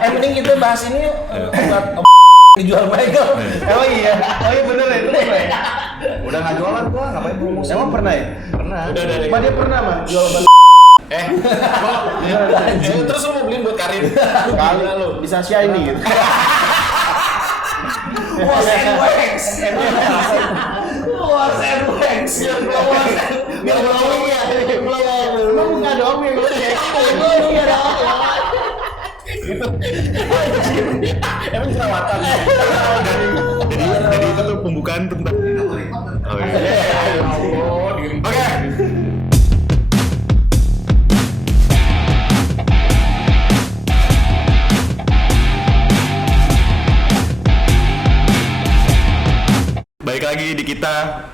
Mending kita bahas ini buat dijual Michael. Oh iya bener ya itu ya. Udah nggak jualan gua, ngapain promosi? Emang pernah ya? Pernah. Udah. Dia pernah mah jual balik. Terus lu mau beliin buat Karin? Kali lu bisa shiny gitu. Was and wax. Was and wax. Biar glowing ya. Lu nggak dong yang lu ya. Emang jerawatan. Jadi itu tuh pembukaan tentang oh iya. Oke. Baik lagi di kita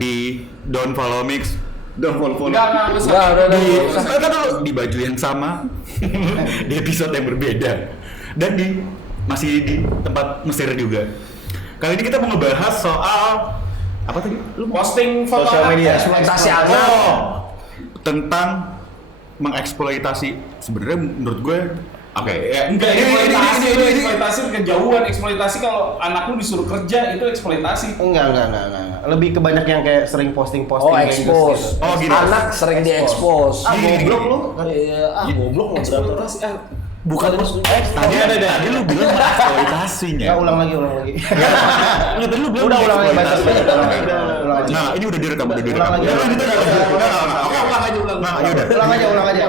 di Don't Follow Mix. Udah. Di baju yang sama, di episode yang berbeda, dan masih di tempat Mesir juga. Kali ini kita mau ngebahas soal apa tadi? Posting foto Sosial media. Eksploitasi anak. Tentang mengeksploitasi. Sebenarnya menurut gue, oke, ya. Enggak, Ini. eksploitasi kejauhan. Eksploitasi kalau anak lu disuruh kerja itu eksploitasi. Enggak. Lebih ke banyak yang kayak sering posting-posting Oh, gengges expose. gitu. Oh, gini. Anak sering di-expose. Goblok lu. Iya, goblok nggak berapa sih? Bukan Tadi lu bilang eksploitasinya. Ya ulang lagi. Nggak, tadi lu bilang Udah ulang lagi baca eksploitasi. ulang lagi. Nah, ini udah direkam. Ulang lagi. Ulang aja. Nah, yaudah. Ulang aja.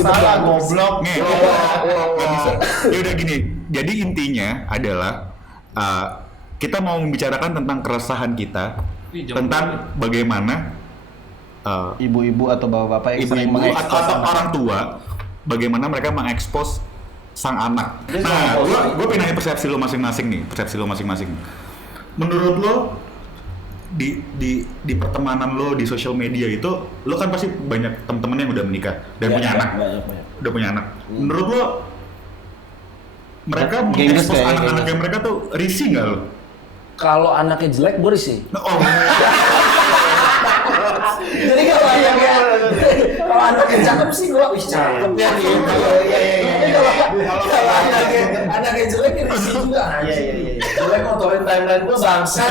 Salah goblok. Nih, nggak bisa. Ya udah gini. Jadi intinya adalah kita mau membicarakan tentang keresahan kita tentang bagaimana Ibu-ibu atau bapak-bapak yang sering ibu-ibu mengekspos atau anak. orang tua bagaimana mereka mengekspos sang anak. Nah, gue pengen nanya persepsi lo masing-masing nih, menurut lo di pertemanan lo di sosial media itu, lo kan pasti banyak teman-teman yang udah menikah dan punya anak, udah punya anak. Menurut lo mereka Gengges mengekspos kayak anak-anaknya mereka tuh risih nggak lo? Kalau anaknya jelek, gue risih. Oh, Jadi kalau anaknya cakep sih gue, cakep ya gitu. Tapi kalau anaknya jelek ya risih juga. Jelek motorin timeline gue bangsa.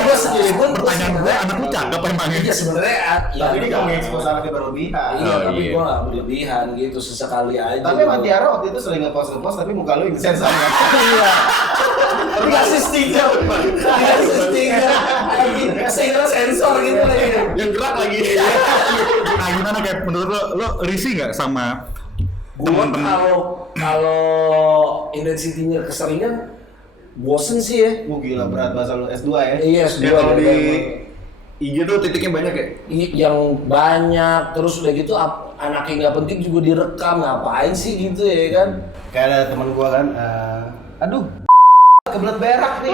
Gue sendiri pun pertanyaan gue, anak lu cakep emangnya? Iya sebenarnya. Tapi ini kamu mengekspos anaknya berlebihan. Iya, tapi gue nggak berlebihan gitu, sesekali aja. Tapi Mas Tiara waktu itu sering ngepost tapi muka lu insens banget. Iya. Dikasih stiker, sehingga sensor gitu lagi. Yang gerak lagi. Nah, gimana kayak menurut lo risih nggak sama Gua teman-teman? kalau intensitinya keseringan bosen sih ya. Gila berat bahasa lu S2 ya. Iya, S2 Ya kalau di emang. IG tuh titiknya banyak ya? Yang banyak terus udah gitu anaknya nggak penting juga direkam, ngapain sih gitu ya kan? Kayak ada teman gua kan, aduh kebelet berak nih.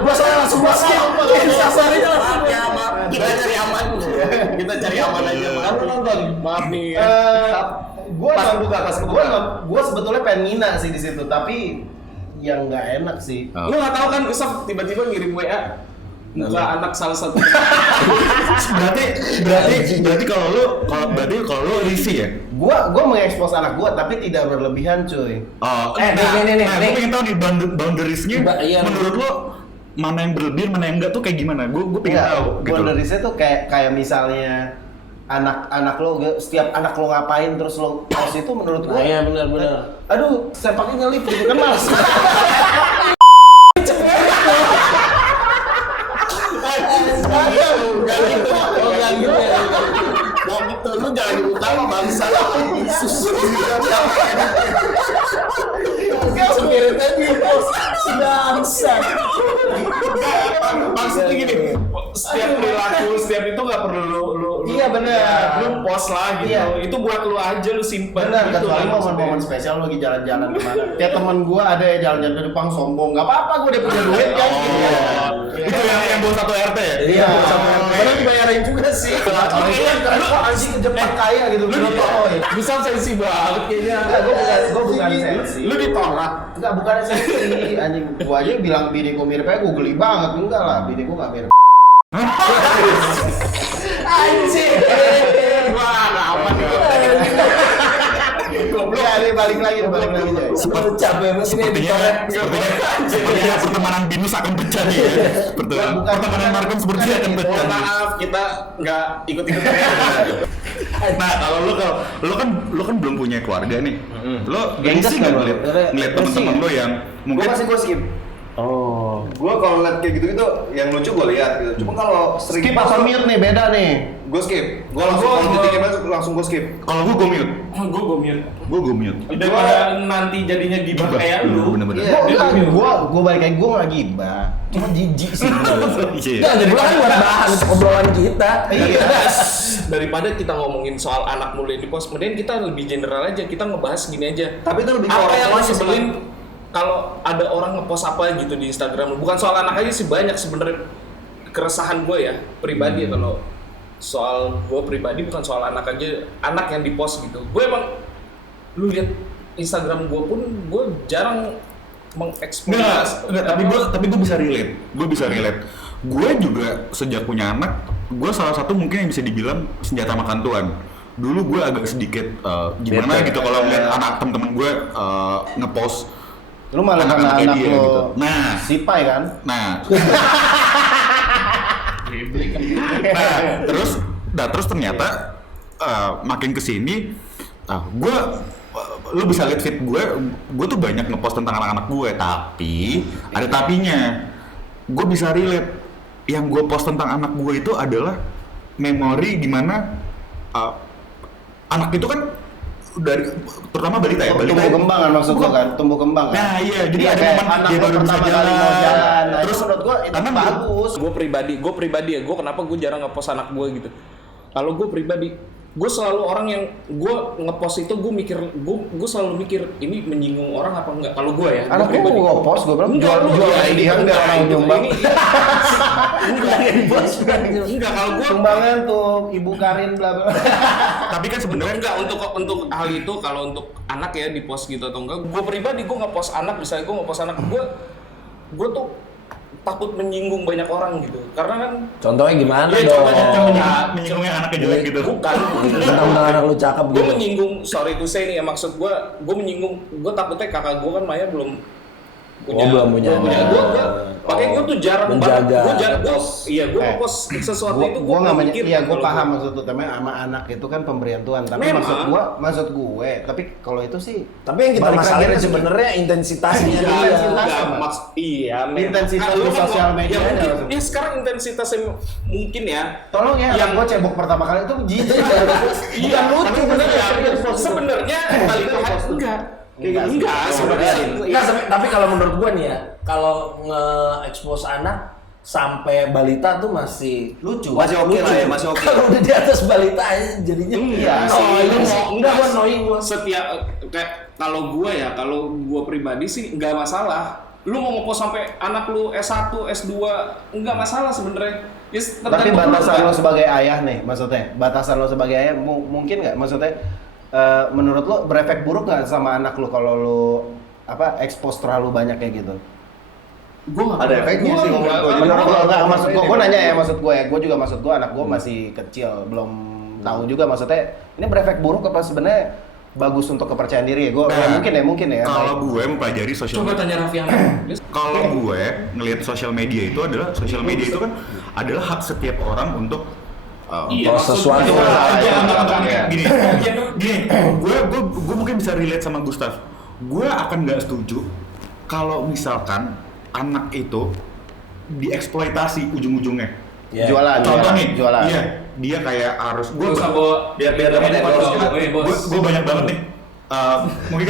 Gua soalnya langsung skip. Instastory-nya langsung Kita cari aman. Kita cari aman aja. Kamu nonton? Maaf nih. Gua sebetulnya pengen ngina sih di situ, tapi yang nggak enak sih. Oh. Lu nggak tahu kan Usaf tiba-tiba ngirim WA muka anak salah satu. berarti kalau lu risih ya? Gua mengekspos anak gua tapi tidak berlebihan, cuy. Oh, nih. gue pengen tahu nih boundariesnya. Iya. Menurut lo mana yang berlebihan, mana yang enggak tuh kayak gimana? Gue pengen tahu. Gitu. Boundariesnya tuh kayak misalnya anak lo, setiap anak lo ngapain terus lo post itu menurut gua. Iya benar. Aduh, sepaknya nyelip gitu kan males. Gak gitu, lu jangan utama bangsa. Spirit tadi bangsa. Maksudnya gini, setiap perilaku, setiap itu nggak perlu lu Iya, bener. lu post lah gitu. Iya. Itu buat lu aja, lu simpen Bener, gitu kecuali kan momen-momen maksudnya. spesial lo lagi jalan-jalan kemana. Kayak temen gua ada ya jalan-jalan ke Jepang sombong, nggak apa-apa gua udah punya duit kan. Itu yang bawa satu RT ya? Iya, Oh. padahal dibayarin juga sih. Kok anjing ke Jepang kaya gitu. Bisa sensi banget kayaknya. Enggak, gua bukan sensi. Lu ditolak. Enggak, bukan sensi. Anjing, gua aja bilang bini gua mirip aja, gua geli banget. Enggak lah, bini gua nggak mirip. Anjing. balik lagi Joy. Capek banget ini Sepertinya pertemanan Binus akan pecah nih ya. Pertemanan Markom sepertinya akan pecah. Mohon maaf, kita nggak ikut-ikutan. Nah, kalau lo kan belum punya keluarga nih. Lo gengsi nggak ngeliat teman-teman lo yang mungkin Gue skip. Oh. Gue kalau liat kayak gitu-gitu yang lucu gue lihat gitu. Cuma kalau sering skip apa mute nih beda nih. Gue skip. Gue langsung kalau titiknya langsung gue skip. kalau gue mute. Gue mute. Daripada nanti jadinya gibah kayak lu. Bener-bener. Gue balik kayak gue nggak gibah. Cuma jijik sih. Nggak, jadi kan buat bahan untuk obrolan kita. Daripada kita ngomongin soal anak mulu yang di post, kemudian kita lebih general aja, kita ngebahas gini aja. Tapi itu lebih apa orang yang lo tuanya sebelin kalau ada orang ngepost apa gitu di Instagram? Bukan soal anak aja sih, banyak sebenarnya keresahan gue ya pribadi ya, kalau soal gue pribadi, bukan soal anak aja, anak yang di post gitu. Gue emang lu lihat Instagram gue pun gue jarang mengekspos. Tapi gue bisa relate. Gue juga sejak punya anak, gue salah satu mungkin yang bisa dibilang senjata makan tuan. Dulu gue agak sedikit gimana gitu kalau melihat anak temen-temen gue ngepost. Lu malah karena anak dia, lo gitu. Nah, sipai kan? Nah, terus ternyata makin kesini, lu bisa lihat feed gue tuh banyak ngepost tentang anak-anak gue, tapi ada tapinya. Gue bisa relate, yang gue post tentang anak gue itu adalah memori dimana anak itu kan dari terutama balita ya, tumbuh kembang kan maksud gua kan, tumbuh kembang kan. Nah iya, jadi ada kayak momen anak dia baru bisa jalan. Nah, Terus menurut gua itu karena bagus. Gue pribadi ya, gue kenapa gue jarang ngepost anak gue gitu. Kalau gue pribadi, gue selalu orang yang gue ngepost itu gue selalu mikir ini menyinggung orang apa enggak. Kalau gue ya, Anak gua mau post, gua bilang jual hadiah biar orang nyumbang. Enggak, kalau gue Sumbangan tuh Ibu Karin bla bla. tapi kan sebenarnya enggak untuk hal itu. Kalau untuk anak ya di post gitu atau enggak, gue pribadi gue ngepost anak, misalnya gue ngepost anak gue tuh takut menyinggung banyak orang gitu, karena kan Contohnya gimana ya, dong? contohnya menyinggungnya anaknya jelek gitu. bukan Tentang anak lu cakep gue gitu. menyinggung, sorry to say nih ya, maksud gue menyinggung, gue takutnya kakak gue kan Maya belum punya, belum punya. makanya gue tuh jarang menjaga. gue ngepost sesuatu itu Gua nggak mikir. iya gua paham maksud tuh, tapi sama anak itu kan pemberian Tuhan. Tapi Memang. maksud gue, tapi kalau itu sih Tapi yang kita balik masalahin lagi sebenarnya intensitasnya dia. intensitas di sosial media aja. Ya sekarang intensitasnya mungkin ya. Tolong ya, yang gua cebok pertama kali itu jijik. Iya lucu sebenarnya balik lagi enggak sebenarnya. Tapi kalau menurut gua nih ya, kalau nge-expose anak sampai balita tuh masih lucu. Masih oke lah ya, masih oke. Kalau udah di atas balita aja jadinya enggak gua annoying gua. Setiap kayak kalau gua pribadi sih enggak masalah. Lu mau ngepost sampai anak lu S1, S2 enggak masalah sebenarnya. Tapi batasan lo sebagai ayah nih, maksudnya batasan lo sebagai ayah mungkin nggak, maksudnya menurut lo berefek buruk nggak sama anak lo kalau lo expose terlalu banyak kayak gitu? Gua Ada efeknya sih menurut lo. Nggak, maksud gue nanya ya, maksud gue anak gue masih kecil, belum tahu juga, maksudnya ini berefek buruk apa sebenarnya bagus untuk kepercayaan diri ya? Gue mungkin ya. Kalau gue mempelajari sosial coba media. tanya Raffi Ahmad. Kalau gue ngelihat sosial media itu kan adalah hak setiap orang untuk sesuatu. Gini, gue mungkin bisa relate sama Gustaf. Gue akan nggak setuju kalau misalkan anak itu dieksploitasi ujung-ujungnya. Yeah. Contoh nih, jualan. Iya, dia kayak harus Biar dapat endorse gitu. gue banyak banget nih. Mungkin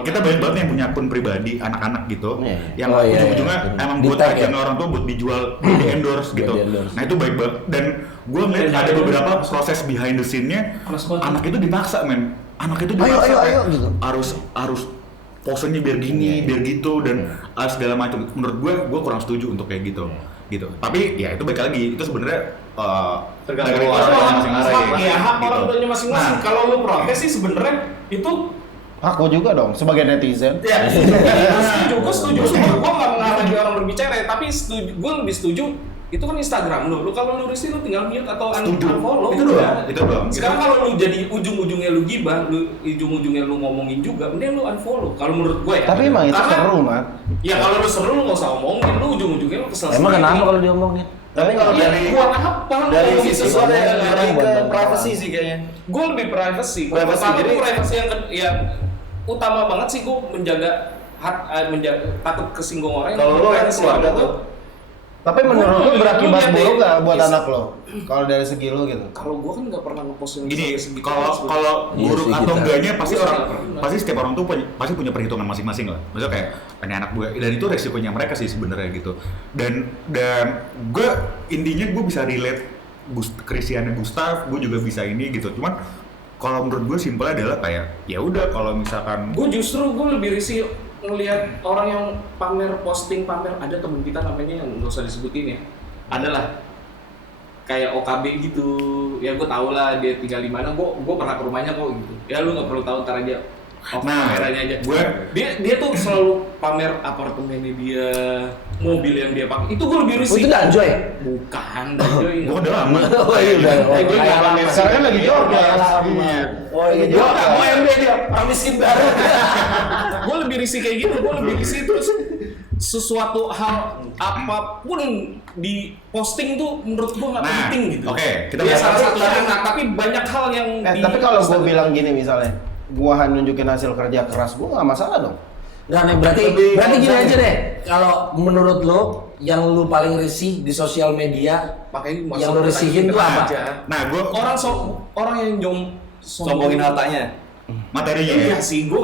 kita banyak banget yang punya akun pribadi anak-anak gitu, yang ujung-ujungnya emang buat ajang orang tua buat dijual, di endorse gitu. Nah itu baik banget. Dan gue ngeliat ada beberapa proses behind the scene-nya, anak itu dipaksa anak itu dipaksa ayo, gitu. harus posenya biar gini, biar gitu, dan segala macam. Menurut gue kurang setuju untuk kayak gitu. Tapi ya itu baik lagi, itu sebenarnya Tergantung orang masing-masing. Ya hak orang tuanya masing-masing. Nah. Kalau lu protes sih sebenarnya itu Aku juga dong sebagai netizen. gue setuju. Gue nggak menghalangi orang berbicara, tapi gue lebih setuju itu kan Instagram lu kalau lu risih lu tinggal mute atau Setuju. unfollow. Itu doang. Itu doang. Sekarang kalau lu jadi ujung-ujungnya lu gibah, ujung-ujungnya lu ngomongin juga, mending lu unfollow. Kalau menurut gue ya. Tapi emang itu Karena- seru, Mat. Ya kalau lu seru lu nggak usah ngomongin, lu ujung-ujungnya lu kesel. Emang kenapa kalau diomongin? Tapi kalau Iya, dari buat apa lu dari ngomongin sisi sesuatu gue yang lebih buat ke bantu privacy orang. sih kayaknya. gue lebih privacy. Privacy, Pertama jadi- tuh privacy yang utama banget sih gue menjaga takut kesinggung orang. Kalau lo kan privacy keluarga orang tuh. Tapi menurut lu Lu berakibat lihat buruk deh, nggak buat is- anak lo? Kalau dari segi lu gitu. Kalau gue kan nggak pernah ngepost yang Gini, segitu. kalau Iya buruk sih, atau kita. enggaknya pasti Gua orang nggak pernah. pasti setiap orang tuh pasti punya perhitungan masing-masing lah. Maksudnya kayak ini anak gue dan itu resikonya mereka sih sebenarnya gitu. Dan gue intinya gue bisa relate Christiannya Gustav, gue juga bisa ini gitu. Cuman kalau menurut gue simpelnya adalah kayak ya udah kalau misalkan Gue justru gue lebih risih ngelihat orang yang pamer ada temen kita namanya yang nggak usah disebutin ya, adalah kayak OKB gitu. Ya gue tau lah dia tinggal di mana. Gue pernah ke rumahnya kok gitu. Ya lu nggak perlu tahu, ntar aja kameranya aja. Dia tuh selalu pamer apartemennya dia, mobil yang dia pakai. Itu gue lebih risih. Itu Danjoy. Bukan Danjoy. gue udah lama. Oh iya udah. Gue nggak pamer. Sekarang kan lagi Jordan. Oh iya Gue nggak mau Jordan. MB dia, orang miskin baru. Gue lebih risih kayak gitu, gue lebih risih terus sesuatu hal apapun di posting tuh menurut gue nggak Nah, penting gitu. oke, kita Ya bahas- salah satunya anak, tapi banyak hal yang Tapi kalau gue bilang gini misalnya, gua nunjukin hasil kerja keras gua nggak masalah dong. Nah, nih, berarti gini aja deh. Kalau menurut lo yang lu paling risih di sosial media, pakai yang lu risihin tuh apa? Nah, gue orang yang Sombongin hartanya. materinya ya. Iya sih, gue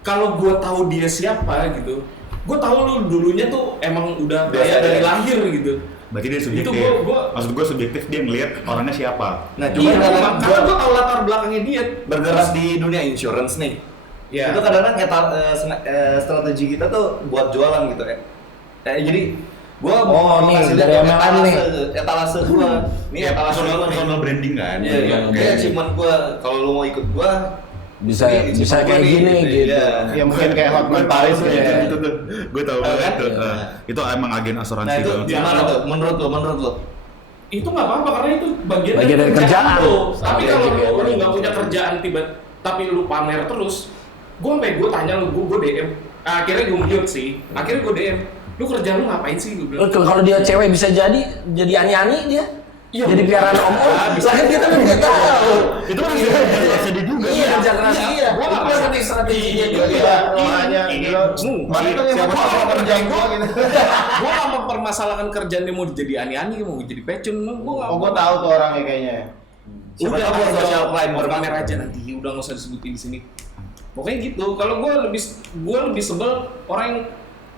kalau gue tahu dia siapa gitu, gue tahu lu dulunya tuh emang udah Biasa kayak dari aja. lahir gitu. Berarti dia subjektif. Itu gua- Maksud gue subjektif dia ngelihat orangnya siapa. Nah, Iya, cuma karena karena gue tahu latar belakangnya dia. bergerak di dunia insurance nih. Iya. Itu kadang-kadang strategi kita tuh buat jualan gitu ya. Jadi gua Oh, nih, ngasih dari lihat MLM nih. etalase gua. Ini etalase personal gua nih. personal branding kan. Iya, iya. Oke. Ini achievement gua. Kalau lu mau ikut gua Bisa ini bisa achievement kayak gua nih, gini gitu. Iya. Ya mungkin kayak Hotman Paris Itu, ya. itu tuh. Gue tahu Kan? banget tuh. Iya. Itu emang agen asuransi Nah, itu tuh. gimana tuh menurut lu? Itu nggak apa-apa karena itu bagian dari kerjaan. lo. Tapi Iya, kalau iya, lu iya. nggak punya kerjaan tapi lu pamer terus, gue tanya lu, gue DM. Akhirnya gue mute sih. Akhirnya gue DM. Lu kerja lu ngapain sih? Gue bilang. Kalau dia cewek bisa jadi ani-ani dia. Iya. Jadi piaraan om. Bisa kan kita nggak tahu. Itu kan sedih juga. Iya, kerja keras iya. Gua nggak Itu pernah ngerti strateginya Iya, juga. iya. Makanya gila. Mana tuh yang Siapa mau tahu kerja gua gitu. Gue nggak mempermasalahkan kerjaan dia mau jadi ani-ani, mau jadi pecun. Gue nggak. Oh, gua tahu tuh orangnya kayaknya. Siapa Udah tahu buat social social climber pamer aja nanti. Udah nggak usah disebutin di sini. Pokoknya gitu. Kalau gue lebih sebel orang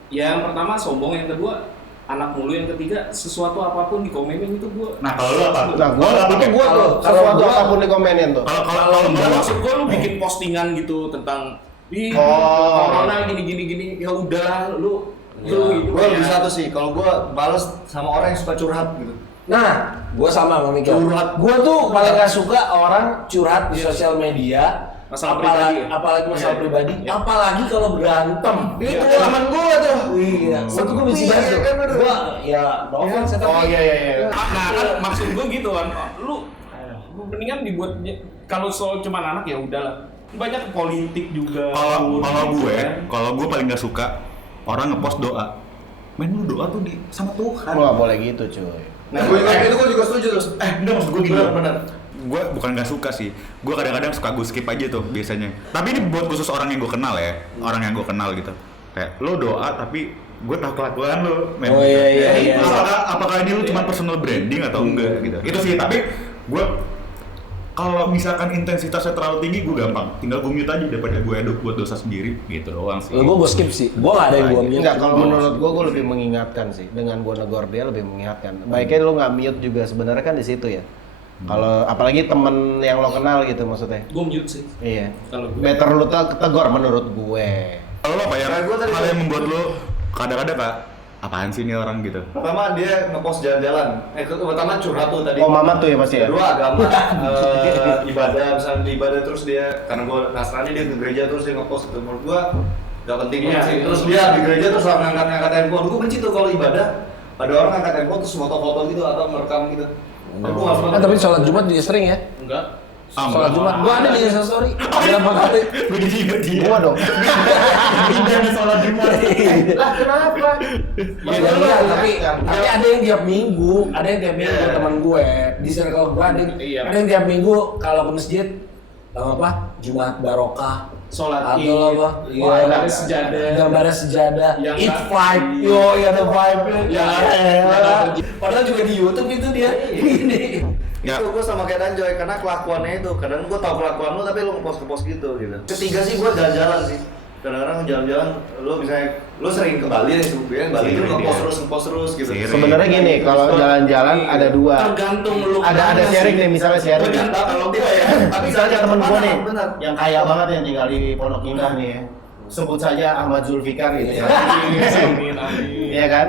yang pertama sombong, yang kedua anak mulu, yang ketiga sesuatu apapun dikomenin itu gue. Nah, kalau lu apa? Nah, Kalau lu apa, itu Ken? gua tuh Kalau sesuatu gua- apapun dikomenin tuh. Kalau Enggak, lu maksud gue lu bikin postingan gitu tentang ih Oh. corona gini, ya udah lu Gua lebih satu sih. Kalau gua males sama orang yang suka curhat gitu. Nah, gue sama sama Mikil. Curhat. Gue tuh paling gak suka orang curhat di sosial media. Masalah apalagi, pribadi ya? apalagi masalah Iya. pribadi, Iya. apalagi kalau berantem. Itu Iya. teman gua tuh. Iya, itu gue benci banget tuh. Gue ya no offense tapi Oh iya iya iya. Nah kan maksud gue gitu kan, lu mendingan dibuat kalau soal cuma anak ya udahlah. Banyak politik juga. kalau gue paling gak suka orang ngepost doa. Men lu doa tuh sama Tuhan. Lu nggak boleh gitu cuy. Nah, gua juga setuju tuh. Enggak, maksud gue gini. Benar. Gue bukan nggak suka sih, gue kadang-kadang suka gue skip aja tuh biasanya. Tapi ini buat khusus orang yang gue kenal ya, orang yang gue kenal gitu. Kayak lo doa tapi gue tahu kelakuan lo. Men. Oh, iya, iya. Apakah ini lo cuma personal branding atau enggak gitu? Itu sih. Tapi gue kalau misalkan intensitasnya terlalu tinggi, gue gampang. Tinggal gue mute aja daripada gue eduk buat dosa sendiri gitu doang sih. gue skip sih. Gue gak ada yang gue mute. Enggak, kalau menurut gua lebih mengingatkan sih. Dengan gua negor dia lebih mengingatkan. Baiknya lu nggak mute juga sebenarnya kan di situ ya. Kalau apalagi temen yang lo kenal gitu maksudnya. Gue mute sih. Iya. Kalau gue. Better lu tegur menurut gue. Kalau lo apa ya? Nah, gua tadi Hal tuh- yang membuat lo kadang-kadang kak, apaan sih ini orang gitu? Pertama dia ngepost jalan-jalan. Pertama curhat tuh tadi. Oh mama tuh ya pasti ya. Kedua agama, ibadah, misalnya di ibadah terus dia, karena gua Nasrani dia ke gereja terus dia ngepost itu menurut gua gak penting Iya, banget sih. iya. Terus dia di gereja terus ngangkat-ngangkat handphone. Gua benci tuh kalau ibadah ada orang angkat handphone terus foto-foto gitu atau merekam gitu. Aku nggak pernah. Tapi sholat Jumat juga sering ya? Enggak. Sholat Jumat, gua ada di Instastory. Berapa kali? Gue jadi inget dia. Gua dong. Pindah ke sholat Jumat. Lah kenapa? Iya, tapi ada yang tiap minggu, teman gue di circle gue ada yang tiap minggu kalau ke masjid apa Jumat barokah Sholat atau apa gambarnya sejadah. gambarnya sejadah Yang eat nggak- vibe yo ya ada vibe Ya, padahal juga di YouTube itu dia ini Ya. Itu gue sama kayak Danjoy karena kelakuannya itu. Kadang gue tau kelakuan lu tapi lu ngepost gitu. Ketiga sih gue jalan-jalan sih. Kadang-kadang jalan-jalan lu misalnya lu sering ke Bali nih sebenarnya Bali itu ngepost terus gitu. Sering. Sebenarnya gini, kalau jalan-jalan ada dua. tergantung lu. Ada sharing nih, misalnya sharing. Tergantung kalau gue ya. Tapi misalnya temen gue nih, Benar. yang kaya banget yang tinggal di Pondok Indah nih ya. Sebut saja Ahmad Zulfikar gitu ya. Amin, amin. Iya kan?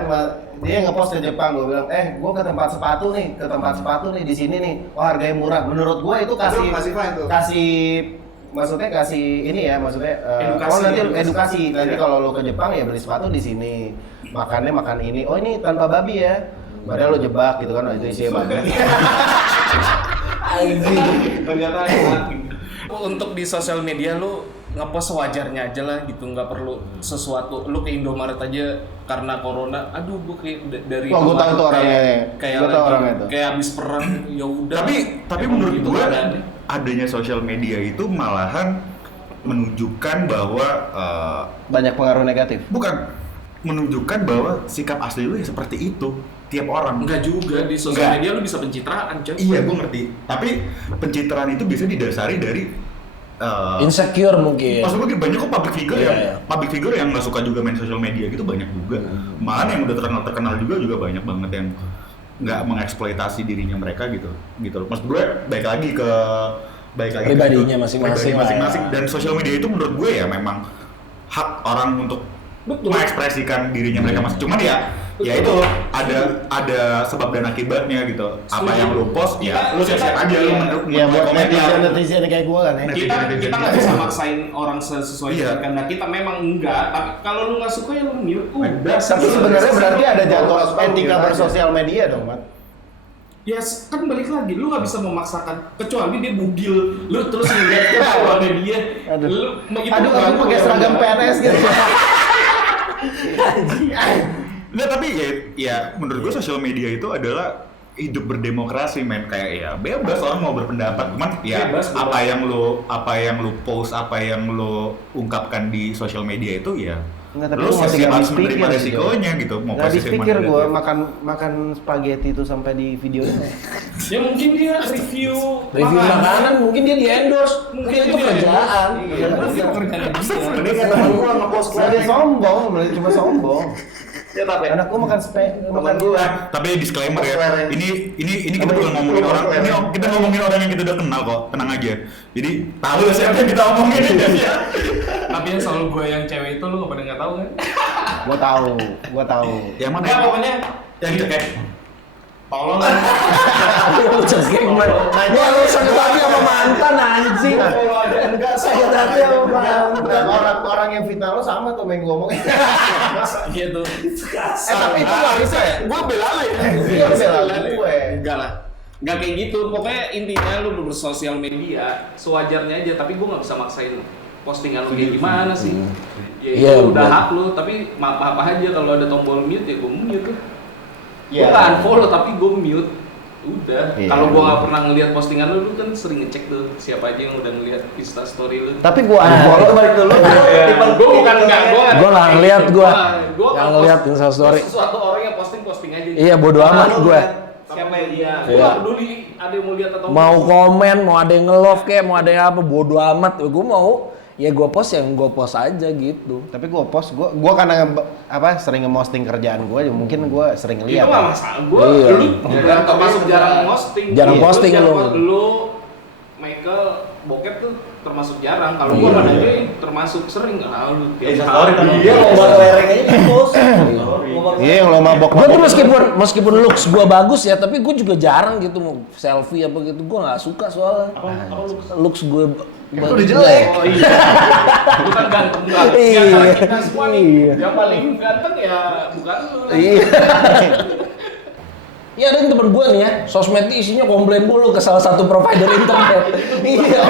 Dia ngepost ke Jepang, gue bilang, gue ke tempat sepatu nih di sini nih. Wah, harganya murah. Menurut gue itu Masih fine tuh. maksudnya kasih ini ya, maksudnya Edukasi, nanti edukasi. edukasi. Nanti Iya. kalau lo ke Jepang ya beli sepatu di sini. Makannya makan ini. Oh, ini tanpa babi ya. Padahal lo jebak gitu kan, itu isinya babi. Ternyata untuk di sosial media lu ngepost sewajarnya aja lah gitu, nggak perlu sesuatu. Lu ke Indomaret aja karena corona, aduh gua kayak dari Oh, gua tahu tuh orangnya. kayak Gua tahu lagi- orangnya tuh. kayak habis perang ya udah. Tapi Emang menurut gitu gue keadaannya. adanya sosial media itu malahan menunjukkan bahwa Banyak pengaruh negatif. bukan menunjukkan bahwa sikap asli lu ya seperti itu tiap orang. Enggak juga di sosial Enggak. media lu bisa pencitraan, coy. Iya, gue ngerti. Tapi pencitraan itu bisa didasari dari insecure mungkin maksud gue banyak kok public figure Iya, yang iya. public figure yang nggak suka juga main sosial media gitu banyak juga. Malahan yang udah terkenal juga banyak banget yang nggak mengeksploitasi dirinya mereka gitu. Maksud gue baik lagi ke Pribadinya masing-masing lah ya. masing-masing. Dan sosial media itu menurut gue ya memang hak orang untuk Betul. mengekspresikan dirinya mereka masing. Cuman ya itu ada sebab dan akibatnya gitu. Apa Setuju. yang lu post ya lu siap-siap aja lu Ya buat komen ya. netizen kayak gue kan ya. Kita nggak bisa maksain orang sesuai Iya. dengan kehendak kita, memang enggak. Tapi kalau lu nggak suka ya lu mute. Udah. Tapi sebenarnya berarti ada jatuh etika bersosial media dong, Mat. Ya kan balik lagi, lu nggak bisa memaksakan kecuali dia bugil, lu terus ngeliat ketahuannya dia. Aduh. Lu begitu Aduh, aku ganggu pakai ya, seragam udah. PNS gitu. Nggak, tapi ya menurut gue sosial media itu adalah hidup berdemokrasi, men. Kayak ya bebas orang mau berpendapat, cuman ya Bebas, bebas. apa yang lu post, apa yang lu ungkapkan di sosial media itu ya Enggak, tapi lu gua masih siap nggak harus habis menerima pikir sih, resikonya gitu. Mau Nggak habis positif pikir mau gue negatif. makan spaghetti itu sampai di videonya. Ya mungkin dia review review makanan mungkin dia di endorse mungkin itu kerjaan Iya, mungkin pekerjaan dia. Ini kata gue ngepost Lagi sombong, cuma sombong. Ya tapi Anak gue makan teman gue. Tapi disclaimer ya, Software-nya. ini kita bukan ngomongin orang, ini kita ngomongin orang yang kita udah kenal kok, tenang aja. Jadi tahu lah siapa yang kita omongin ya. Tapi yang selalu gue yang cewek itu lu nggak pada nggak tahu kan? Gue tahu. Yang mana? Enggak, pokoknya Yang itu kayak tolong. lu just kayak gimana gua lu sakit hati sama mantan anjing sakit hati sama mantan Orang yang fitnah lo sama tuh yang gue ngomongin. Gitu. tapi itu nggak bisa ya Gue bela lu ya. Iya, bela gue. Enggak lah. Enggak kayak gitu. Pokoknya intinya lu bersosial media sewajarnya aja, tapi gue nggak bisa maksain postingan lu kayak gimana sih. Ya itu Iya, udah bener. hak lu, tapi apa aja kalau ada tombol mute ya gue mute tuh. Gue Iya. nggak unfollow tapi gue mute. Udah. Iya. Kalau gue nggak pernah ngelihat postingan lu kan sering ngecek tuh siapa aja yang udah ngelihat Insta story lu. Tapi gue unfollow. balik dulu. Gue bukan enggak, Gua nggak ngeliat, gua Gua nggak nggak ngeliat post- Instastory. Sesuatu orang yang posting aja. iya bodo amat gue Siapa yang dia? Iya. Gue nggak peduli ada yang mau lihat atau mau enggak. komen mau ada yang nge-love kayak mau ada yang apa bodo amat gue mau ya gue post yang gue post aja gitu Tapi gue post, gue karena sering nge-posting kerjaan gue, mungkin gue sering Itu lihat. nggak masalah. Gue Iya. lu jarang termasuk jarang posting. Jarang Iya. posting lu. Lu Michael bokep tuh termasuk jarang. Kalau gue kan aja termasuk sering. Ah lu tiap Sorry kan hari. dia lomba kelereng aja di post. Iya, yang lo mabok. gue tuh meskipun looks gue bagus ya tapi gue juga jarang gitu mau selfie apa gitu gue nggak suka soalnya looks gue udah jelek. Oh iya. Bukan ganteng enggak. Iya. Di antara kita semua nih. Iya. Yang paling ganteng ya bukan lu. lah. iya Iya ada temen gue nih ya, sosmed isinya komplain mulu ke salah satu provider internet. Iya,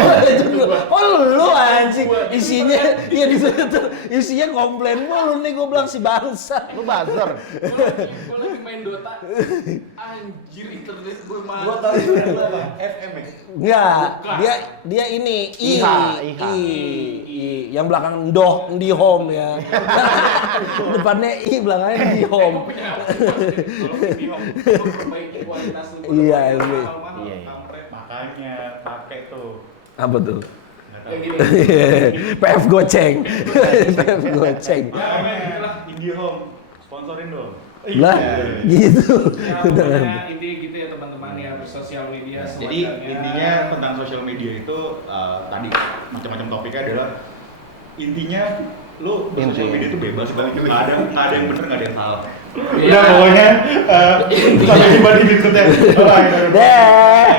oh lu anjing, isinya iya di Twitter, isinya komplain mulu nih gue bilang si bangsa. Lu buzzer. Gue lagi main Dota. Anjir internet gue mati. Gua tahu itu apa? FM ya? Enggak, dia ini IH. yang belakang Ndoh di home ya. Depannya I, belakangnya di home. Perbaiki kualitas lu. Iya, Bayar iya. mahal-mahal, Iya. kampret. Makanya pakai tuh. Apa tuh? Yang gini. PF goceng. PF goceng. Ya, amin lah. IndiHome sponsorin dong. Lah, gitu. Ya, pokoknya intinya gitu ya teman-teman yang bersosial media Jadi intinya tentang sosial media itu tadi macam-macam topiknya adalah intinya lu bersosial media itu bebas banget, nggak ada yang benar, nggak ada yang salah. Iya. Udah pokoknya sampai jumpa di berikutnya. Bye. Deh.